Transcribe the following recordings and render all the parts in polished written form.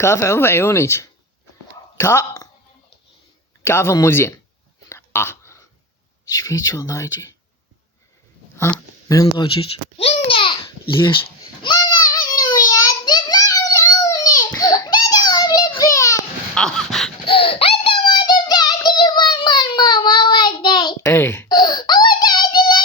كاف عيون في عيونك. كاف مو زين. ايش فيك والله يجي؟ من مضوجك؟ ليش؟ ماما عني وياك تطلع ولوني تدور البيت. انت ما تفتح التليفون مال ماما ودي. ايه ودي لا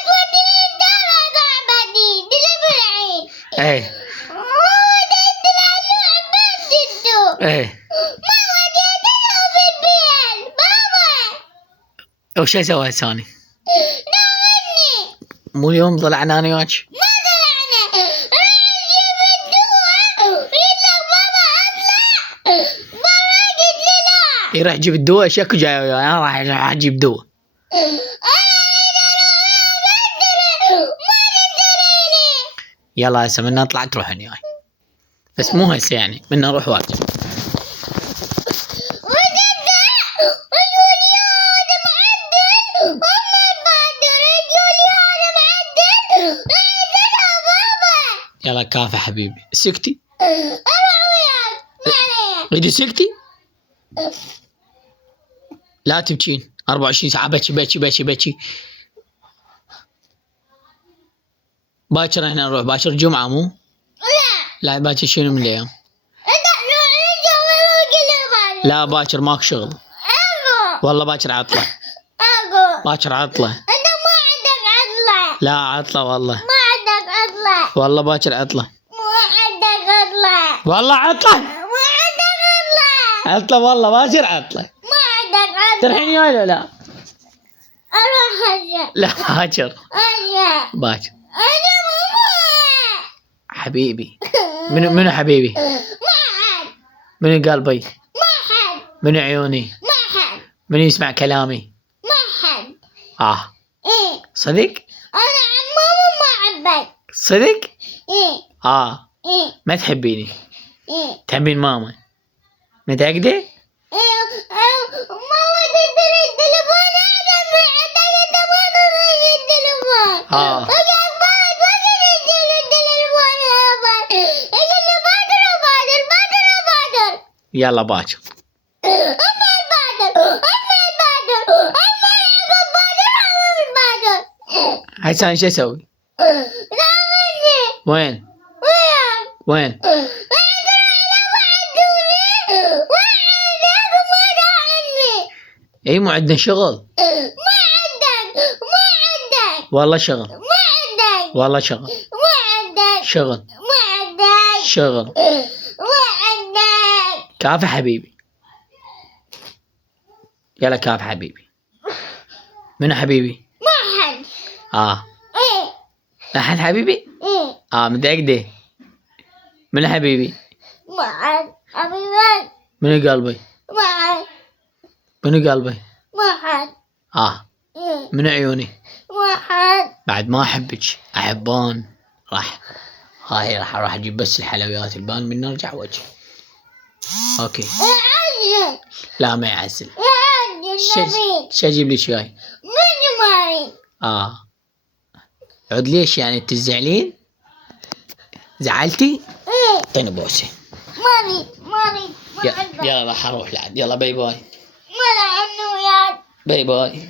توديني الدار صاحبتي تلعب العيد. ايه ودي تلعب لعبة جدو. ايه ما ودي تلعب في البيت ماما. وش اسوي ثاني؟ نامني. مو اليوم طلعنا انا وياك؟ ما طلعنا. راح اجيب الدواء. يلا بابا اطلع. بابا قلت لي لا. يروح يجيب الدواء. شكو جاي وياي؟ انا راح اجيب دواء. يلا هسه من نطلع تروحن وياي، بس مو هسه يعني من نروح واجد. يلا كافي حبيبي سكتي. ودي سكتي لا تبكين 24 ساعة بكي بكي بكي بكي. باكر احنا نروح باكر جمعة مو؟ لا باكر شنو من اليوم؟ لا باكر ماك شغل. والله باكر عطلة. باكر عطلة. انت ما عندك عطلة. لا عطلة والله. ما عندك عطلة. والله باكر عطلة. ما عندك عطلة. والله عطلة. ما عندك عطلة. عطلة والله باكر عطلة. ما عندك عطلة. ترحين وياي ولا لا؟ اروح هجر. لا باكر. هجر. باكر انا ماما. حبيبي. منو حبيبي؟ ما حد. منو قلبي؟ ما حد. منو عيوني؟ ما حد. منو يسمع كلامي؟ ما حد. ايه صدق؟ انا عن ماما ما احبك. صدق؟ ايه ايه ما تحبيني؟ ايه تحبين ماما؟ متأكدة؟ ايه ماما تدري التليفون هذا من عندك انت ما تدري التليفون. وقال بعد ما تدري التليفون هذا. يقول لي بادر. يلا باكر. أما البادر. هسه انا شو اسوي؟ نامني. وين؟ وين؟ اي مو عندنا شغل. ما عندك. والله شغل. ما عندك. والله شغل. ما عندك. شغل. ما عندك. شغل. ما عندك. كافي حبيبي. يلا كافي حبيبي. منو حبيبي؟ ما حد. ايه لا حد حبيبي؟ ايه متأكدة؟ منو حبيبي؟ ما حد. حبيبي. منو قلبي؟ ما حد. منو قلبي؟ ما حد. ايه منو عيوني؟ ما حد. بعد ما احبك احبان. راح اروح اجيب بس الحلويات البان من نرجع وجه. اوكي. يعجل. لا ما يعسل. يعجل نبي. شو اجيب لك شاي؟ من ماري. عود ليش يعني تزعلين؟ زعلتي؟ ايه اعطيني بوسه. ماري. يلا راح اروح لعد. يلا باي باي. ما لعنه وياك. باي باي.